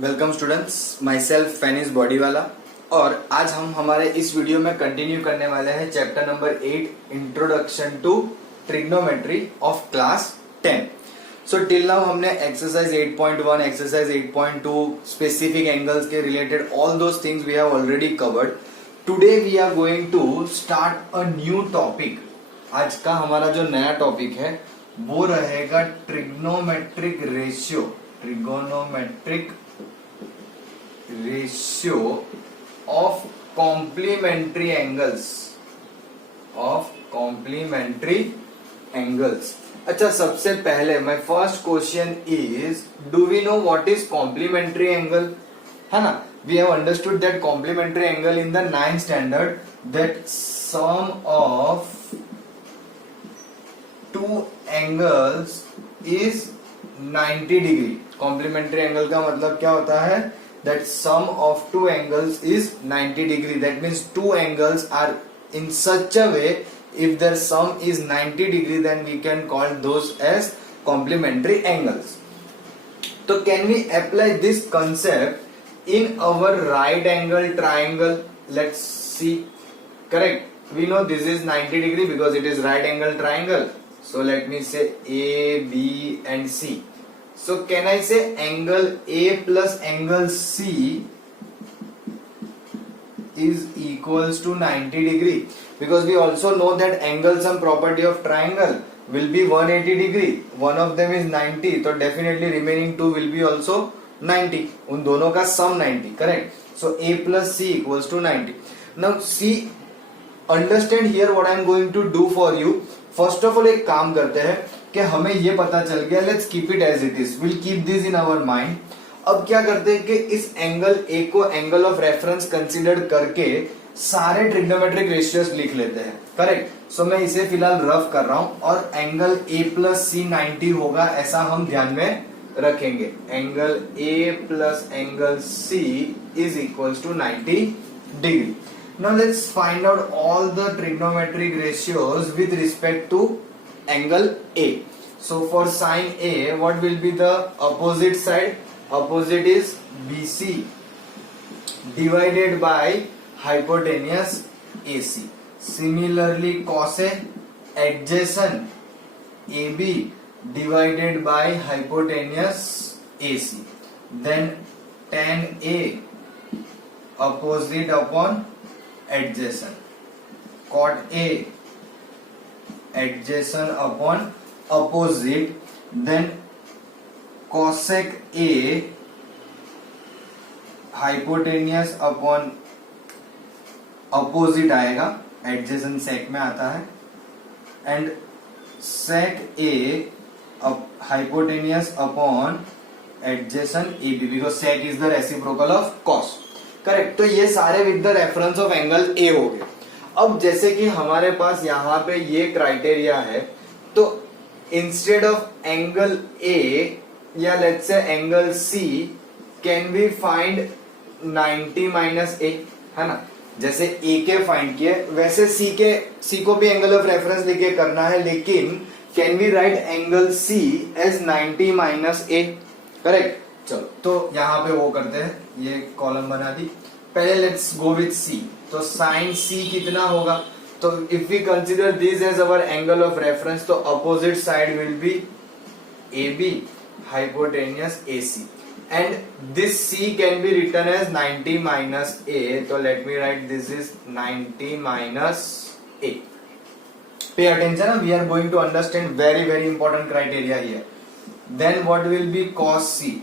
Welcome students, myself Fanis Bodywala. और आज हम हमारे इस वीडियो में कंटिन्यू करने वाले हैं chapter number 8 introduction to trigonometry of class 10। So till now हमने एक्सरसाइज 8.1, एक्सरसाइज 8.2, स्पेसिफिक एंगल्स के related all those things we have already covered. Today we are going to start a new topic. आज का हमारा जो नया topic है वो रहेगा trigonometric ratio, trigonometric ratio of complementary angles, of complementary angles. अच्छा, सबसे पहले my first question is, do we know what is complementary angle? है ना, we have understood that complementary angle in the 9th standard, that sum of two angles is 90 degree. Complementary angle का मतलब क्या होता है? that sum of two angles is 90 degree. That means two angles are in such a way, if their sum is 90 degree, then we can call those as complementary angles. So can we apply this concept in our right angle triangle? Let's see. Correct, we know this is 90 degree because it is right angle triangle. So let me say A, B and C. So can I say angle A plus angle C is equals to 90 degree? Because we also know that angle sum property of triangle will be 180 degree. One of them is 90, so definitely remaining two will be also 90. उन दोनों का sum 90, correct? So A plus C equals to 90. Now see, understand here what I am going to do for you. First of all एक काम करते हैं कि हमें ये पता चल गया, let's keep it as it is, will keep this in our mind. अब क्या करते हैं कि इस एंगल ए को एंगल ऑफ रेफरेंस कंसीडर करके सारे ट्रिग्नोमेट्रिक रेशियोज लिख लेते हैं। करेक्ट, सो मैं इसे फिलहाल रफ कर रहा हूं और एंगल ए प्लस सी 90 होगा ऐसा हम ध्यान में रखेंगे। Angle A plus angle C is equals to 90 degree. Now let's find out all the trigonometric ratios with respect to angle A. So for sine A, what will be the opposite side? Opposite is BC divided by hypotenuse AC. Similarly, cos A, adjacent AB divided by hypotenuse AC. Then tan A opposite upon adjacent, cot A adjacent upon opposite, then cosec A hypotenuse upon opposite आएगा, adjacent sec में आता है, and sec A hypotenuse upon adjacent AB because sec is the reciprocal of cos. Correct, तो ये सारे with the reference of angle A हो गए। अब जैसे कि हमारे पास यहाँ पे ये क्राइटेरिया है, तो इंस्टेड ऑफ एंगल ए या let's say angle C, can we find 90 minus A, है ना? जैसे ए के फाइंड किए वैसे सी को भी एंगल ऑफ रेफरेंस लेके करना है, लेकिन can we write angle C as 90 minus A? Correct, चलो तो यहाँ पे वो करते हैं, ये कॉलम बना दी। पहले लेट्स गो विथ सी, तो साइन सी कितना होगा? तो if we consider this as our angle of reference, तो opposite side will be A B hypotenuse A C, and this C can be written as 90 minus A. तो let me write this is 90 minus A. Pay attention, we are going to understand very very important criteria here. Then what will be cos C?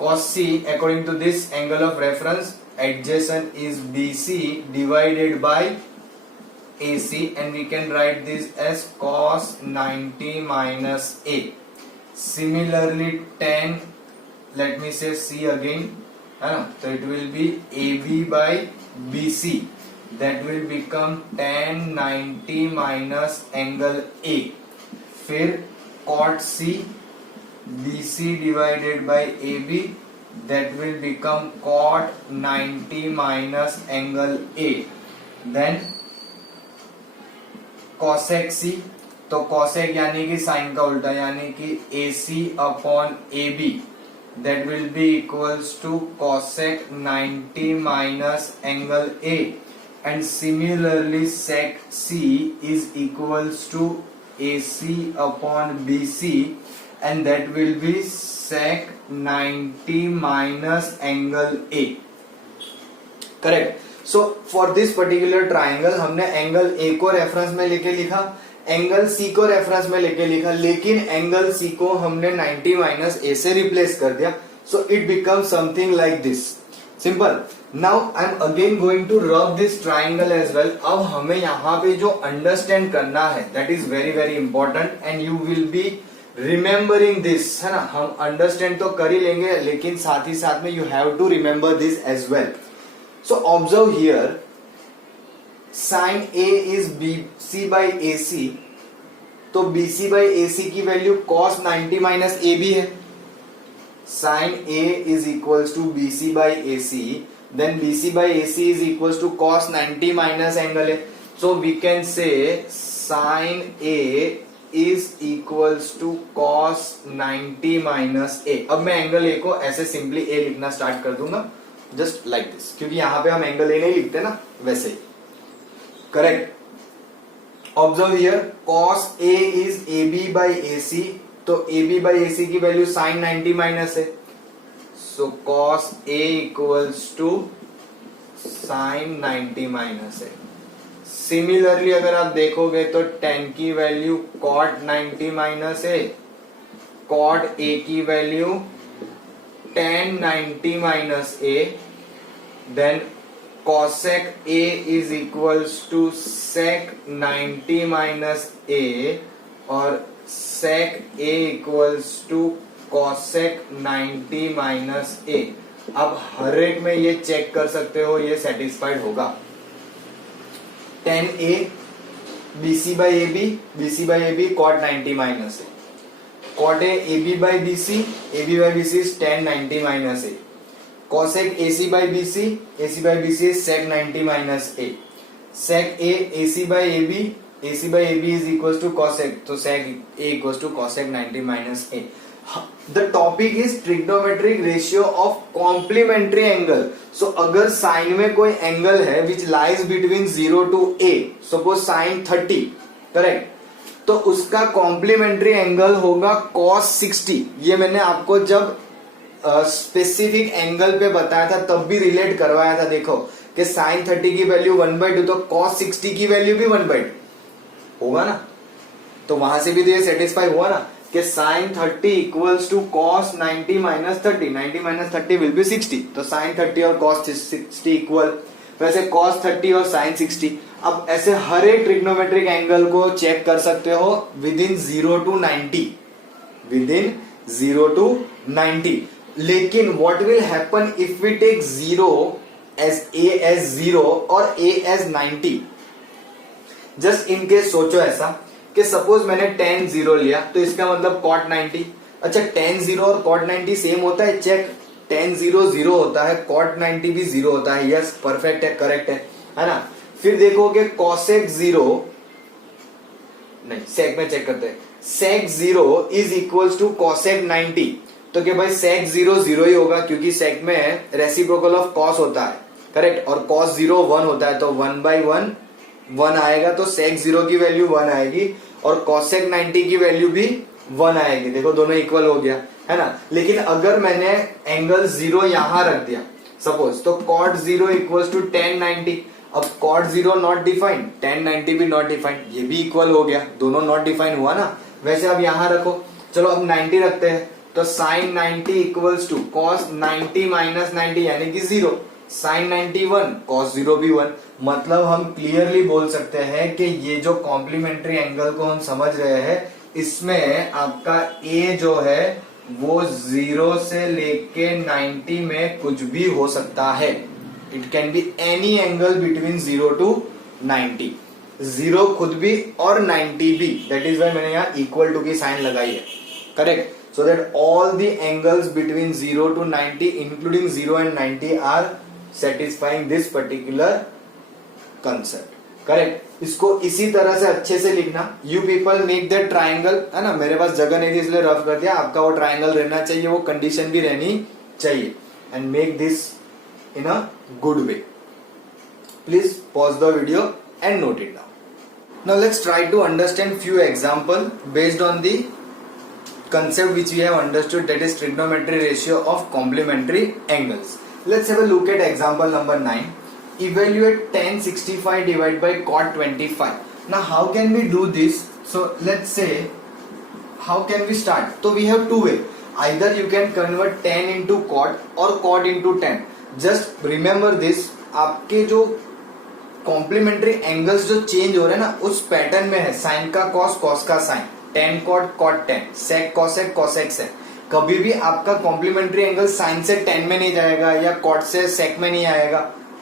Cos C according to this angle of reference, adjacent is BC divided by AC, and we can write this as cos 90 minus A. Similarly, tan, let me say C again, है ना? तो it will be AB by BC, that will become tan 90 minus angle A. फिर cot C BC divided by AB, that will become cot 90 minus angle A. Then cosec C, तो cosec यानी कि sign का उल्टा, यानी कि AC upon AB, that will be equals to cosec 90 minus angle A, and similarly sec C is equals to AC upon BC, and that will be sec 90 minus angle A. Correct. So for this particular triangle हमने angle A को reference में लेके लिखा, angle C को reference में लेके लिखा, लेकिन एंगल सी को हमने 90 माइनस ए से रिप्लेस कर दिया. So it become something like this. Simple. Now I am again going to rub this triangle as well. अब हमें यहाँ पे जो अंडरस्टैंड करना है that is very very important, and you will be remembering this, है ना. हम अंडरस्टैंड तो कर ही लेंगे, लेकिन साथ ही साथ में you have to remember this as well. So observe here, sin A is BC by AC, तो BC by AC की वैल्यू cos 90 माइनस AB है. sin A is equals to BC by AC, then BC by AC is equals to cos 90 minus angle है. So we can say sin A is equals to cos 90 minus A. अब मैं angle A को ऐसे simply A लिखना start कर दूंगा, just like this, क्योंकि यहां पे हम एंगल ए नहीं लिखते ना, वैसे ही. Correct. Observe here, cos A is AB by AC, तो AB बाई AC की वैल्यू sin 90 माइनस है. So cos A equals to sin 90 minus है. सिमिलरली अगर आप देखोगे तो tan की वैल्यू cot 90 माइनस है, cot A की value tan 90 minus A, then cosec A is equals to sec 90 minus A, और sec A equals to cosec 90 minus A. अब हर एक में ये चेक कर सकते हो, ये सेटिस्फाइड होगा. tan A BC by AB, BC by AB cot 90 minus A. Cot A AB by BC, AB by BC is tan 90 minus A. Cosec AC by BC, AC by BC is sec 90 minus A. Sec A AC by AB, AC by AB is equals to cosec, so sec A equals to cosec 90 minus A. The topic is trigonometric ratio of complementary angle. So अगर sin में कोई angle है which lies between 0 to A, suppose sin 30, correct, तो उसका complementary angle होगा cos 60. ये मैंने आपको जब स्पेसिफिक एंगल पे बताया था तब भी रिलेट करवाया था. देखो कि sin 30 की वैल्यू 1/2, तो cos 60 की वैल्यू भी 1/2 होगा ना. तो वहां से भी तो ये सेटिस्फाई हुआ ना कि sin 30 equals to cos 90 minus 30. 90 minus 30 will be 60, तो sin 30 और cos 60 इक्वल. वैसे cos 30 और sin 60. अब ऐसे हर एक ट्रिग्नोमेट्रिक एंगल को चेक कर सकते हो within 0 to 90, within 0 to 90. लेकिन what will happen if we take 0 as A as 0 और A as 90. Just in case सोचो ऐसा कि सपोज मैंने tan 0 लिया, तो इसका मतलब cot 90. अच्छा, tan 0 और cot 90 सेम होता है? चेक. tan 0 0 होता है, cot 90 भी 0 होता है. यस, परफेक्ट है, करेक्ट है ना. फिर देखोगे cosec 0, नहीं sec में चेक करते हैं. sec 0 is equals to cosec 90. तो क्या भाई sec 0 0 ही होगा, क्योंकि sec में रेसिप्रोकल ऑफ cos होता है, करेक्ट, और cos 0 1 होता है, तो 1/1 1 आएगा, तो sec 0 की वैल्यू 1 आएगी और cosec 90 की वैल्यू भी 1 आएगी. देखो दोनों इक्वल हो गया, है ना. लेकिन अगर मैंने एंगल 0 यहां रख दिया सपोज, तो cot 0 इक्वल्स टू tan 90. अब cot 0 नॉट डिफाइंड, tan 90 भी नॉट डिफाइंड, ये भी इक्वल हो गया, दोनों नॉट डिफाइंड हुआ ना. वैसे अब यहां रखो, चलो अब 90 रखते हैं, तो sin 90 equals to cos 90 minus 90 यानी कि 0. sin 90 1, cos 0 भी 1. मतलब हम क्लियरली बोल सकते हैं कि ये जो कॉम्प्लीमेंट्री एंगल को हम समझ रहे हैं, इसमें आपका A जो है वो 0 से लेके 90 में कुछ भी हो सकता है. It can be any angle between 0 to 90. 0 खुद भी और 90 भी. दैट इज वाई मैंने यहाँ इक्वल टू की साइन लगाई है, correct. So that all the angles between 0 to 90 including 0 and 90 are satisfying this particular concept, correct. इसको इसी तरह से अच्छे से लिखना। You people make that triangle, है ना, मेरे पास जगह नहीं थी इसलिए रफ कर दिया, आपका वो ट्राइंगल रहना चाहिए, वो कंडीशन भी रहनी चाहिए। And make this in a good way. Please pause the video and note it down. Now let's try to understand few example based on the concept which we have understood, that is trigonometry ratio of complementary angles. Let's have a look at example number 9. Evaluate tan 65 divided by cot 25. Now how can we do this? So let's say, how can we start? So we have two ways. Either you can convert tan into cot or cot into tan. Just remember this, आपके जो complementary angles जो change हो रहे हैं ना, उस pattern में है साइन का कॉस, कॉस का sine, tan cot, cot tan, sec cosec, cosec sec. कभी भी आपका कॉम्प्लीमेंट्री एंगल साइन से टेन में नहीं जाएगा या कॉट से सेक में नहीं आएगा,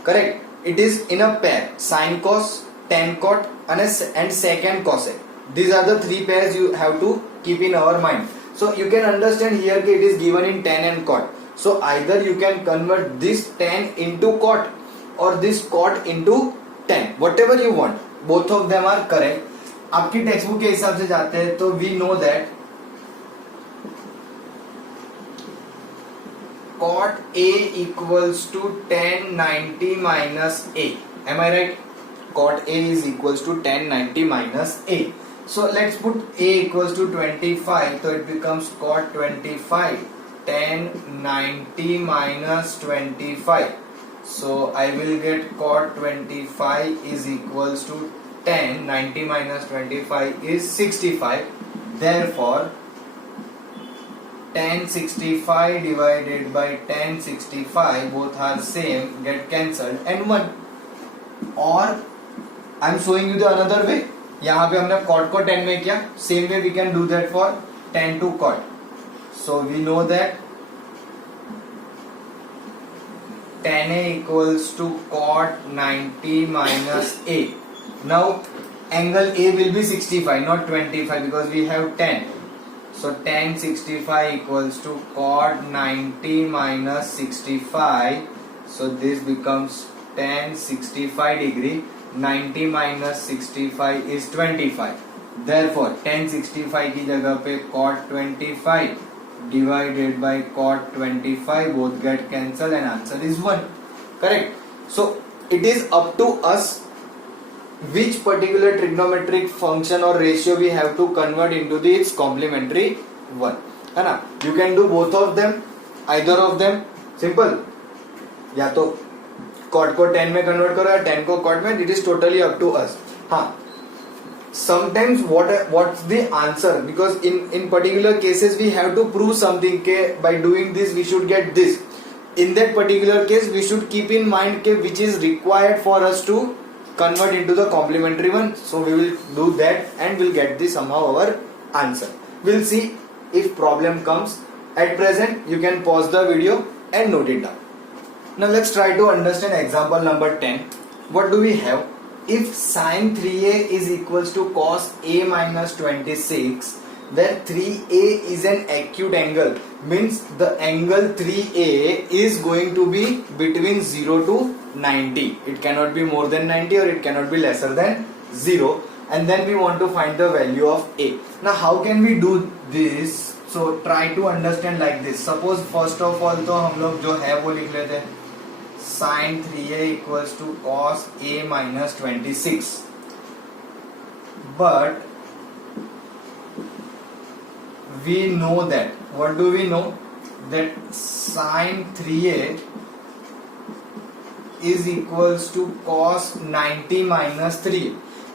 correct. It is in a pair, sine cos, tan cot and sec and cosec. These are the three pairs you have to keep in our mind. So you can understand here that it is given in tan and cot. So either you can convert this tan into cot or this cot into tan, whatever you want. Both of them are correct. आपकी text book के हिसाब से जाते हैं तो we know that cot A equals to tan 90 minus A. Am I right? Cot A is equals to tan 90 minus A. So let's put A equals to 25. So it becomes cot 25 tan 90 minus 25. So I will get cot 25 is equals to tan 90 minus 25 is 65. Therefore tan 65 divided by tan 65 both are same, get cancelled and 1. Or I am showing you the another way. यहाँ पे हमने cot को tan में किया, same way we can do that for tan to cot. So we know that tan A equals to cot 90 minus A. Now angle A will be 65, not 25, because we have tan. So tan 65 equals to cot 90 minus 65. So this becomes tan 65 degree. 90 minus 65 is 25. Therefore tan 65 की जगह पे cot 25 divided by cot 25 both get cancelled and answer is 1. Correct. So it is up to us which particular trigonometric function or ratio we have to convert into the its complementary one, है ना. You can do both of them, either of them, simple. या तो cot को tan में convert करो या tan को cot में, it is totally up to us. हाँ, sometimes what's the answer, because in particular cases we have to prove something के by doing this we should get this. In that particular case we should keep in mind के which is required for us to convert into the complementary one. So we will do that and we'll get the somehow our answer. We'll see if problem comes. At present you can pause the video and note it down. Now let's try to understand example number 10. What do we have? If sin 3a is equals to cos a minus 26, where 3a is an acute angle, means the angle 3a is going to be between 0 to 90. It cannot be more than 90 or it cannot be lesser than 0. And then we want to find the value of a. Now how can we do this? So try to understand like this. Suppose first of all तो हम लोग जो है वो लिख लेते हैं sin 3a equals to cos a minus 26. But we know that, what do we know? That sin 3a is equals to cos 90 minus 3.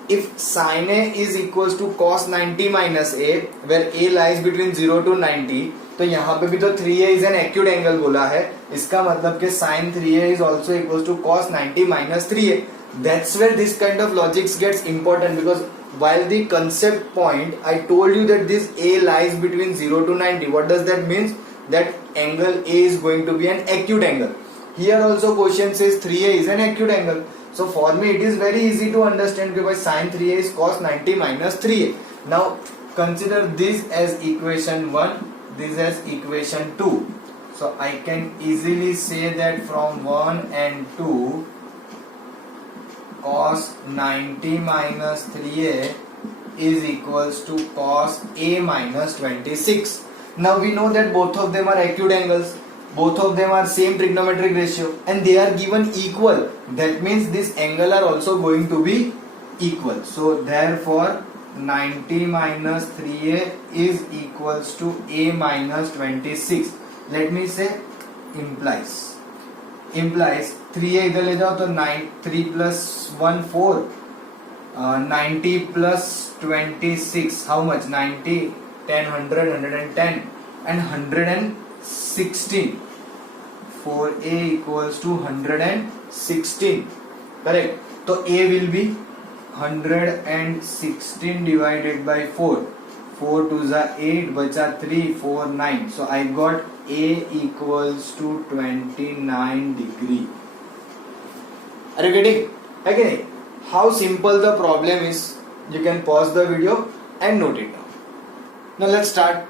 If sin a is equals to cos 90 minus a, where a lies between 0 to 90, तो यहाँ पे भी तो 3a is an acute angle बोला है, इसका मतलब कि sin 3a is also equals to cos 90 minus 3a. That's where this kind of logics gets important, because while the concept point I told you that this a lies between 0 to 90, what does that mean? That angle a is going to be an acute angle. Here also question says 3a is an acute angle. So for me it is very easy to understand because sin 3a is cos 90 minus 3a. Now consider this as equation 1, this as equation 2. So I can easily say that from 1 and 2 cos 90 minus 3a is equals to cos a minus 26. Now we know that both of them are acute angles, both of them are same trigonometric ratio, and they are given equal. That means this angle are also going to be equal. So therefore 90 minus 3a is equals to a minus 26. Let me say implies 3a इधर ले जाओ तो 3 plus 1 4, 90 plus 26 how much? 90, 10, 100, 110 and 116. 4a equals to 116. Correct. तो a will be 116 divided by 4. 4 to the 8 बचा 3, 4, 9. So I got a equals to 29 degree. Are you getting? है कि नहीं? How simple the problem is. You can pause the video and note it down. Now let's start.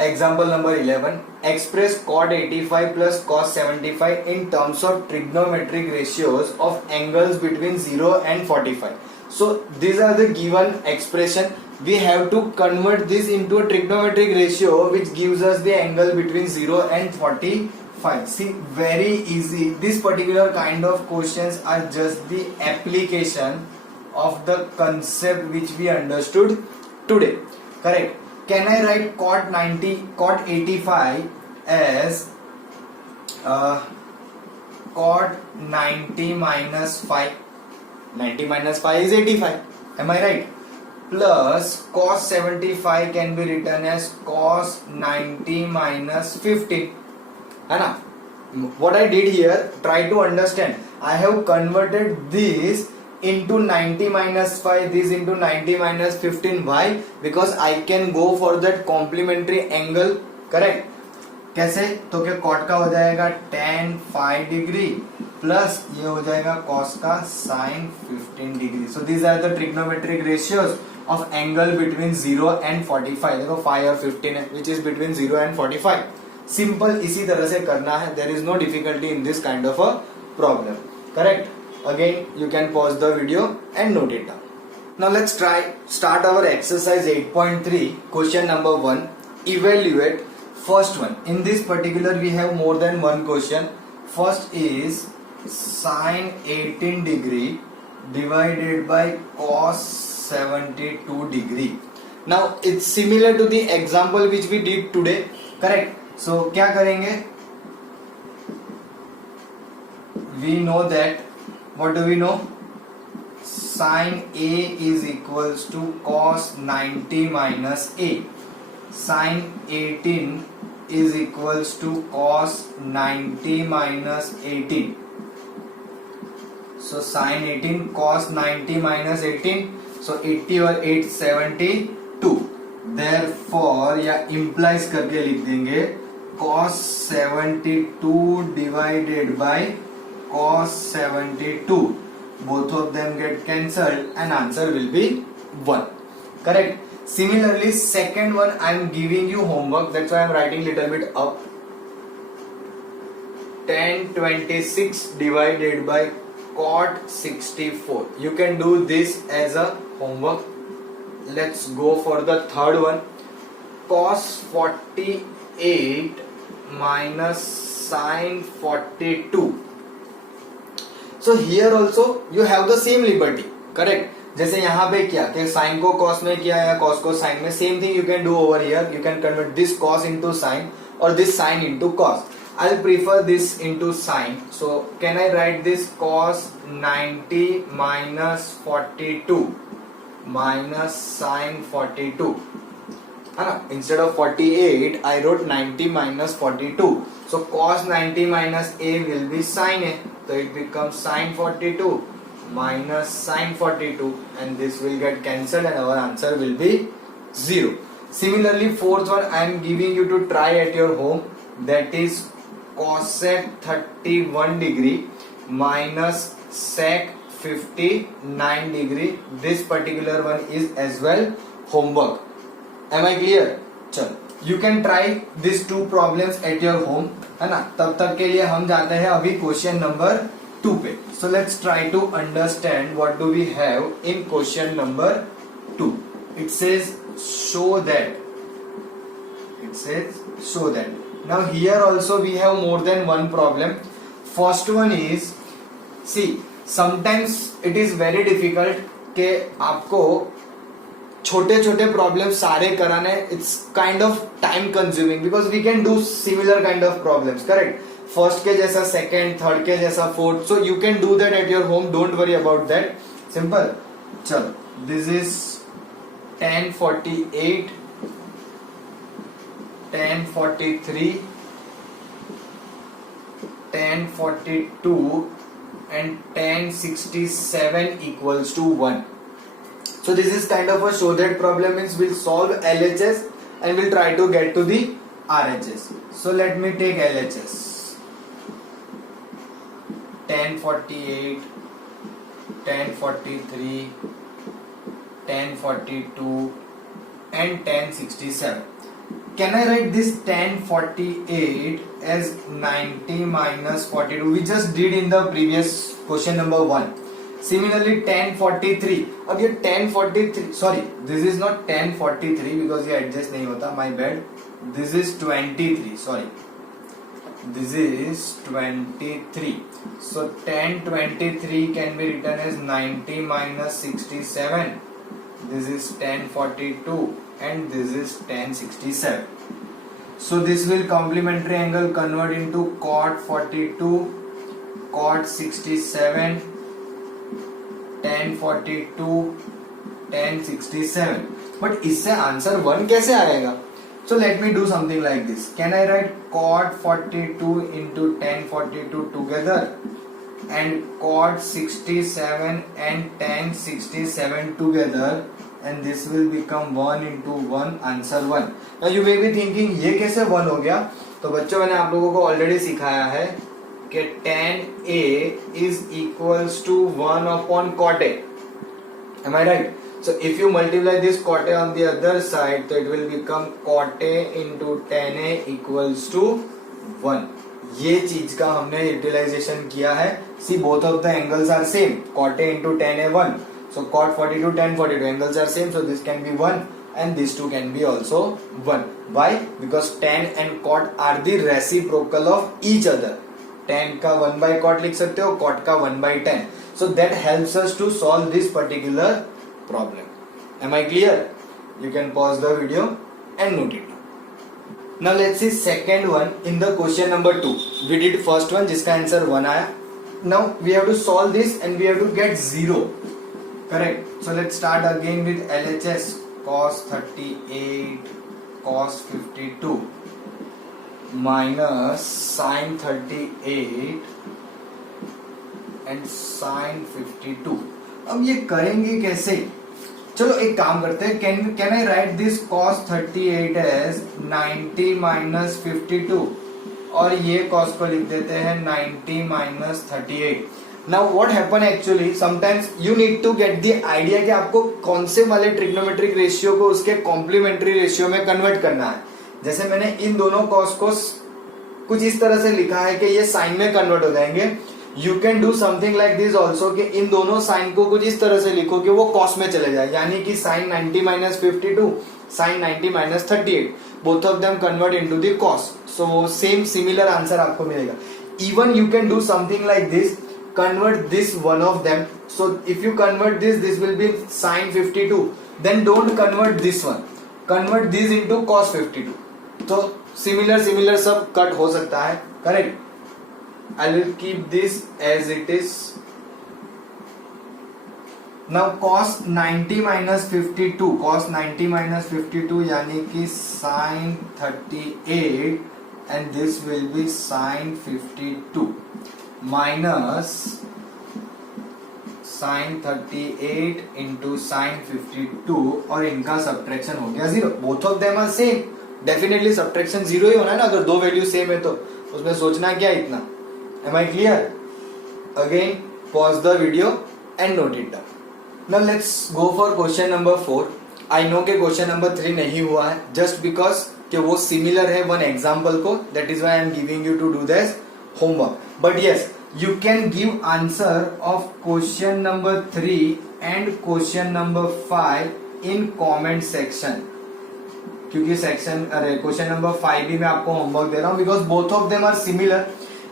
Example number 11. Express cot 85 plus cos 75 in terms of trigonometric ratios of angles between 0 and 45. So these are the given expression. We have to convert this into a trigonometric ratio which gives us the angle between 0 and 45. See, very easy. This particular kind of questions are just the application of the concept which we understood today. Correct. Can I write cot 85 as cot 90 minus 5? 90 minus 5 is 85. Am I right? Plus cos 75 can be written as cos 90 minus 15. है ना? What I did here, try to understand. I have converted this into 90 minus 5, this into 90 minus 15. Why? Because I can go for that complementary angle. Correct? कैसे? तो क्या cot का हो जाएगा tan 5 degree plus ये हो जाएगा cos का sin 15 degree. So these are the trigonometric ratios of angle between 0 and 45. देखो 5 और 15 है, which is between 0 and 45. Simple इसी तरह से करना है. There is no difficulty in this kind of a problem. Correct? Again, you can pause the video and note it down. Now let's start our exercise 8.3, question number 1. Evaluate first one. In this particular we have more than one question. First is sin 18 degree divided by cos 72 degree. Now it's similar to the example which we did today. Correct? So क्या करेंगे? We know that, what do we know? Sin A is equals to cos 90 minus A. Sin 18 is equals to cos 90 minus 18. So sin 18 cos 90 minus 18. So 80 और 8 72. Therefore या implies करके लिख देंगे cos 72 divided by cos 72. Both of them get cancelled and answer will be 1. Correct? Similarly, second one I am giving you homework. That's why I am writing little bit up. Tan 26 divided by cot 64. You can do this as a homework. Let's go for the third one. Cos 48 minus sin 42. So here also you have the same liberty. Correct? जैसे यहाँ पे क्या कि sin को cos में किया या cos को sin में, same thing you can do over here. You can convert this cos into sin or this sin into cos. I'll prefer this into sin. So can I write this cos 90 minus 42 minus sin 42? Instead of 48 I wrote 90 minus 42. So cos 90 minus A will be sin A. So it becomes sin 42 minus sin 42 and this will get cancelled and our answer will be 0. Similarly, fourth one I am giving you to try at your home, that is cosec 31 degree minus sec 59 degree. This particular one is as well homework. Am I clear? चलो, you can try these two problems at your home, है ना. तब तक के लिए हम जाते हैं अभी क्वेश्चन नंबर 2 पे. So let's try to understand what do we have in question number 2. It says show that. Now here also we have more than one problem. First one is, see, sometimes it is very difficult कि आपको छोटे छोटे problem सारे कराने. It's kind of time consuming because we can do similar kind of problems. Correct. First के जैसा second, third के जैसा fourth. So you can do that at your home. Don't worry about that. Simple. चलो, this is 1048, 1043, 1042 and 1067 equals to 1. So this is kind of a show that problem. Means we'll solve LHS and we'll try to get to the RHS. So let me take LHS. 1048, 1043, 1042 and 1067. Can I write this 1048 as 90 minus 42? We just did in the previous question number 1. Similarly 1043. अब ये 1043, sorry, this is not 1043 because ये adjust नहीं होता, my bad. This is 23, sorry. This is 23. So 1023 can be written as 90 minus 67. This is 1042 and this is 1067. So this will complementary angle convert into cot 42, cot 67, 1042, 1067. But इससे answer 1 कैसे आएगा? So let me do something like this. Can I write cot 42 into 1042 together and cot 67 and 1067 together, and this will become 1 into 1, answer 1. Now you may be thinking ये कैसे 1 हो गया? तो बच्चों, मैंने आप लोगों को ऑलरेडी सिखाया है कि tan A is equals to 1 upon cot A. Am I right? So if you multiply this cot A on the other side, so it will become cot A into tan A equals to 1. ये चीज का हमने utilisation किया है. See, both of the angles are same. Cot A into tan A 1. So cot 42, tan 42 angles are same. So this can be 1 and these two can be also 1. Why? Because tan and cot are the reciprocal of each other. Tan का 1 by cot लिख सकते हो, cot का 1 by tan. So that helps us to solve this particular problem. Am I clear? You can pause the video and note it. Now let's see second one in the question number 2. We did first one जिसका answer 1 आया. Now we have to solve this and we have to get 0. Correct. So let's start again with LHS. Cos 38, cos 52 minus sin 38 and sin 52. अब ये करेंगे कैसे? चलो एक काम करते हैं. Can I write this cos 38 as 90 minus 52 और ये cos को लिख देते हैं 90 minus 38. Now what happen actually, sometimes you need to get the idea कि आपको कौन से वाले ट्रिग्नोमेट्रिक रेशियो को उसके कॉम्प्लीमेंट्री रेशियो में कन्वर्ट करना है. जैसे मैंने इन दोनों कॉस को कुछ इस तरह से लिखा है कि ये साइन में कन्वर्ट हो जाएंगे. You can do something like this also कि इन दोनों साइन को कुछ इस तरह से लिखो कि वो कॉस में चले जाए, यानी कि sine 90 minus 52, sine 90 minus 38, both of them convert into the cos. So same similar answer आपको मिलेगा. Even you can do something like this, convert this one of them. So if you convert this will be sin 52. Then don't convert this one, convert this into cos 52. तो similar सब cut हो सकता है. Correct. I will keep this as it is. Now cos 90 minus 52, cos 90 minus 52 यानी कि sin 38 and this will be sin 52 minus sin 38 into sin 52 और इनका subtraction हो गया 0. Both of them are same. Definitely subtraction 0 ही होना है ना. अगर दो वैल्यू सेम है तो उसमें सोचना क्या इतना. Am I clear? Again pause the video and note it down. Now let's go for question number 4. I know कि question number 3 नहीं हुआ है just because कि वो सिमिलर है वन एग्जाम्पल को. That is why I am giving you to do this homework. But yes, you can give answer of question number 3 and question number 5 in comment section. क्योंकि question number 5 भी मैं आपको homework दे रहा हूं because both of them are similar.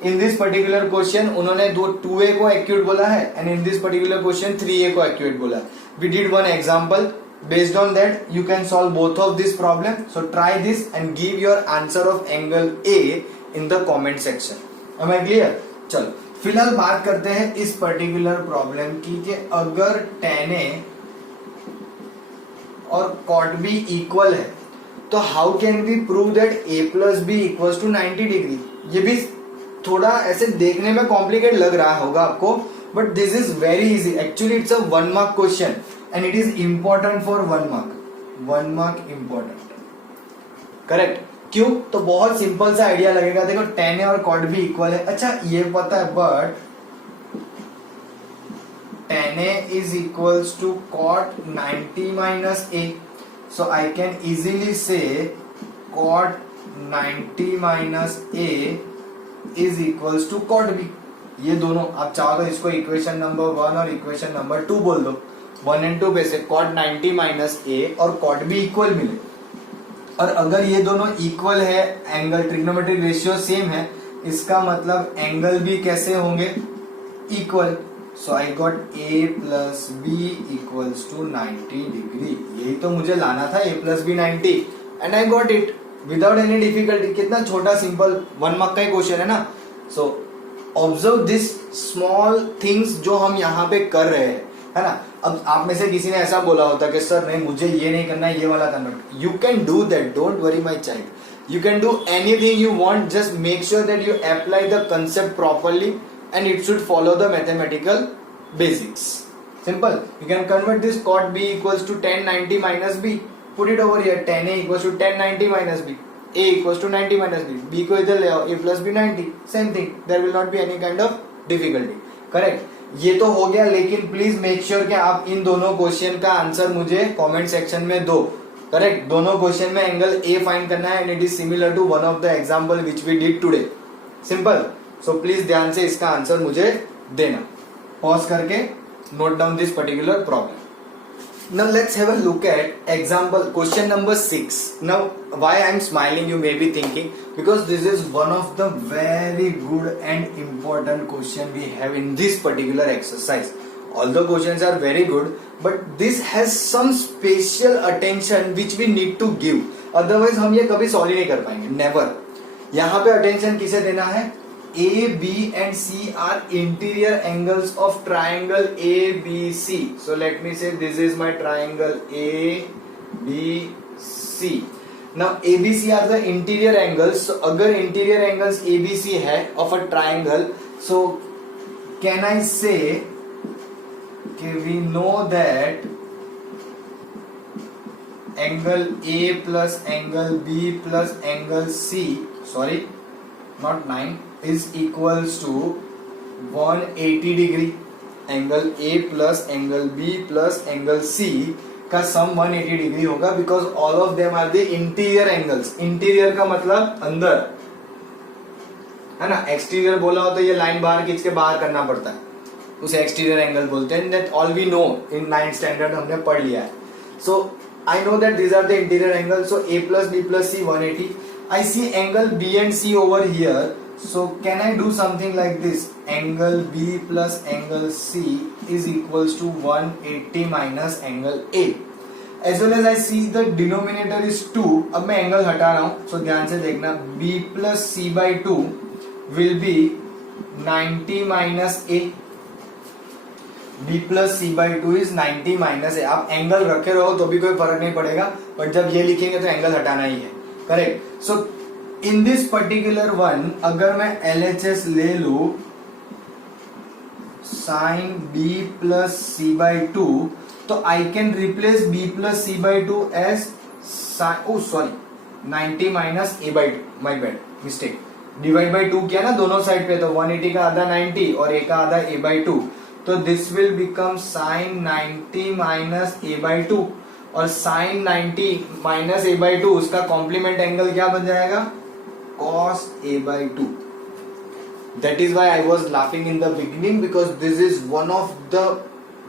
In this particular question उन्होंने 2a को acute बोला है and in this particular question 3a को एक्यूट बोला है. We did one example. Based on that, you can solve both of this problem. So try this and give your answer of angle A in the comment section. Am I clear? चलो फिलहाल बात करते हैं इस particular problem की कि अगर tan A और cot B इक्वल है तो how can we prove that A plus B equals to 90 degree. ये भी थोड़ा ऐसे देखने में कॉम्प्लिकेट लग रहा होगा आपको, but this is very easy. Actually it's a 1 mark question and it is important for 1 mark. 1 mark important. Correct. क्यों? तो बहुत सिंपल सा आइडिया लगेगा. देखो tan A और cot B इक्वल है. अच्छा ये पता है but tan A is equals to cot 90 minus A. So I can easily say cot 90 minus A is equals to cot B. ये दोनों आप चाहो तो इसको इक्वेशन नंबर 1 और इक्वेशन नंबर 2 बोल दो. 1 and 2 पे से cot 90 माइनस A और cot B इक्वल मिले. और अगर ये दोनों इक्वल है, एंगल ट्रिग्नोमेट्रिक रेशियो सेम है, इसका मतलब एंगल भी कैसे होंगे? Equal. So I got A plus B equals to 90 degree. यही तो मुझे लाना था, A plus B 90, and I got it without any difficulty. कितना छोटा सिंपल 1 मार्क का ही क्वेश्चन है ना. So observe this small things जो हम यहाँ पे कर रहे हैं, है ना. अब आप में से किसी ने ऐसा बोला होता कि सर नहीं मुझे ये नहीं करना, ये वाला करना. You can do that, don't worry my child. You can do anything you want, just make sure that you apply the concept properly and it should follow the mathematical basics. Simple. You can convert this cot b equals to tan 90 minus b. Put it over here. tan a equals to tan 90 minus b. a equals to 90 minus b. b को इधर ले आओ. a plus b 90. Same thing. There will not be any kind of difficulty. Correct. ये तो हो गया, लेकिन please make sure कि आप इन दोनों क्वेश्चन का आंसर मुझे कमेंट सेक्शन में दो. करेक्ट. दोनों क्वेश्चन में एंगल ए फाइंड करना है and it is similar to one of the example which we did today. Simple. So please ध्यान से इसका आंसर मुझे देना. पॉज करके note down this particular problem. Now let's have a look at example question number 6. Now why I am smiling, you may be thinking, because this is one of the very good and important question we have in this particular exercise. All the questions are very good, but this has some special attention which we need to give. Otherwise हम ये कभी solve ही नहीं कर पाएंगे. Never. यहाँ पे attention किसे देना है? A, B and C are interior angles of triangle ABC. So let me say this is my triangle ABC. Now ABC are the interior angles. So अगर interior angles ABC है of a triangle, so can I say कि we know that angle A plus angle B plus angle C, sorry, not 9, is equals to 180 degree. Angle A plus angle B plus angle C का sum 180 degree होगा because all of them are the interior angles. Interior का मतलब अंदर, है ना. Exterior बोला हो तो ये लाइन बाहर खींच के बाहर करना पड़ता है, उसे एक्सटीरियर एंगल बोलते हैं. That all we know in 9th standard हमने पढ़ लिया है. So I know that these are the interior angle. So A plus B plus C 180. I see angle B and C over here. So can I do something like this? Angle B plus angle C is equals to 180 minus angle A. As well as I see the denominator is 2. अब मैं angle हटा रहा हूं, so ध्यान से देखना. B plus C by 2 will be 90 minus A. B plus C by 2 is 90 minus A. आप angle रखे रहो तो भी कोई फर्क नहीं पड़ेगा, बट जब ये लिखेंगे तो एंगल हटाना ही है. Correct. So in this particular one अगर मैं LHS ले लू sine B plus C by 2, तो I can replace B plus C by 2 as sorry 90 minus A by 2. My bad, mistake. Divide by 2 किया ना दोनों साइड पे, तो 180 का आधा 90 और A का आधा A बाई 2. तो this will become sign 90 minus A by 2. और साइन 90 माइनस A बाई 2 उसका कॉम्प्लीमेंट एंगल क्या बन जाएगा? cos A by 2. That is why I was laughing in the beginning, because this is one of the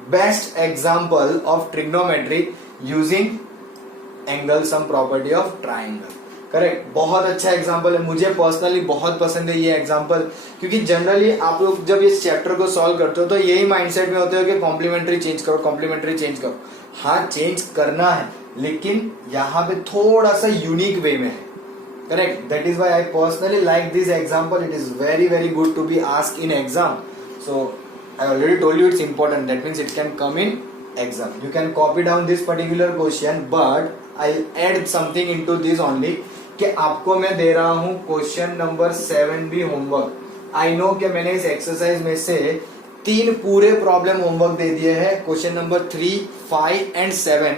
best example of trigonometry using angle sum property of triangle. Correct, बहुत अच्छा example है, मुझे personally बहुत पसंद है ये example, क्योंकि generally आप लोग जब इस चैप्टर को सॉल्व करते हो तो यही माइंडसेट में होते हो कि कॉम्प्लीमेंट्री चेंज करो, कॉम्प्लीमेंट्री चेंज करो. हाँ, चेंज करना है, लेकिन यहाँ पे थोड़ा सा यूनिक वे में है. Correct, that is why I personally like this example. It is very very good to be asked in exam. So I already told you it's important. That means it can come in exam. You can copy down this particular question, but I'll add something into this only. कि आपको मैं दे रहा हूं question number 7 भी homework. I know कि मैंने इस exercise में से 3 पूरे प्रॉब्लम होमवर्क दे दिए हैं, question number 3, 5 and 7.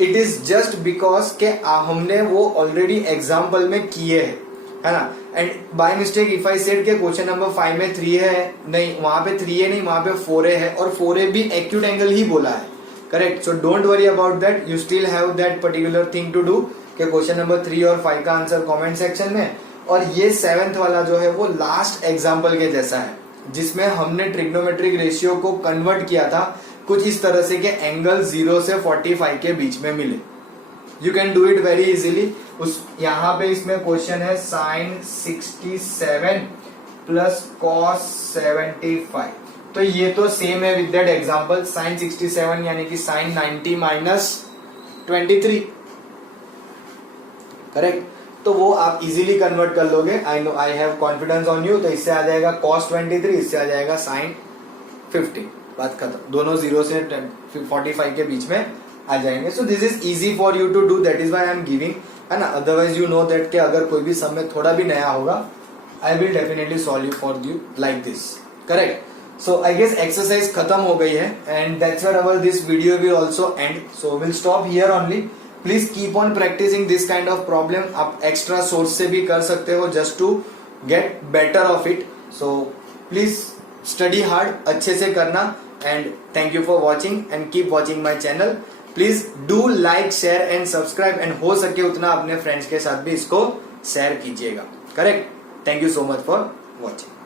It is just because के हमने वो ऑलरेडी एग्जाम्पल में किए हैं, है ना. And by mistake if I said के क्वेश्चन नंबर 5 में 3 है, नहीं वहां पे 3 है, नहीं वहां पे 4 है, और 4 भी एक्यूट एंगल ही बोला है. Correct, so don't worry about that. You still have that particular thing to do कि क्वेश्चन नंबर 3 और 5 का आंसर कमेंट सेक्शन में. और ये 7th वाला जो है वो लास्ट एग्जाम्पल के जैसा है, जिसमें हमने ट्रिग्नोमेट्रिक रेशियो को कन्वर्ट किया था कुछ इस तरह से कि एंगल 0 से 45 के बीच में मिले. You can do it very easily. उस यहाँ पे इसमें क्वेश्चन है sin 67 प्लस cos 75. तो ये तो सेम है विद दैट एग्जाम्पल. sin 67 यानी कि sin 90 माइनस 23. करेक्ट, तो वो आप इजीली कन्वर्ट कर लोगे. I know, I have confidence on you. तो इससे आ जाएगा cos 23, इससे आ जाएगा sin 50. बात खत्म. दोनों 0 से 45 के बीच में आ जाएंगे. So this is easy for you to do. That is why I am giving, है ना. अदरवाइज यू नो दैट कि अगर कोई भी सम में थोड़ा भी नया होगा, I will definitely solve you for you like this. Correct. So I guess exercise खत्म हो गई है, and that's where our this video will also end. So will stop here only. Please keep on practicing this kind of problem. आप extra source से भी कर सकते हो just to get better of it. So please study hard, अच्छे से करना. And thank you for watching and keep watching my channel. Please do like, share and subscribe, and हो सके उतना अपने फ्रेंड्स के साथ भी इसको शेयर कीजिएगा. Correct. Thank you so much for watching.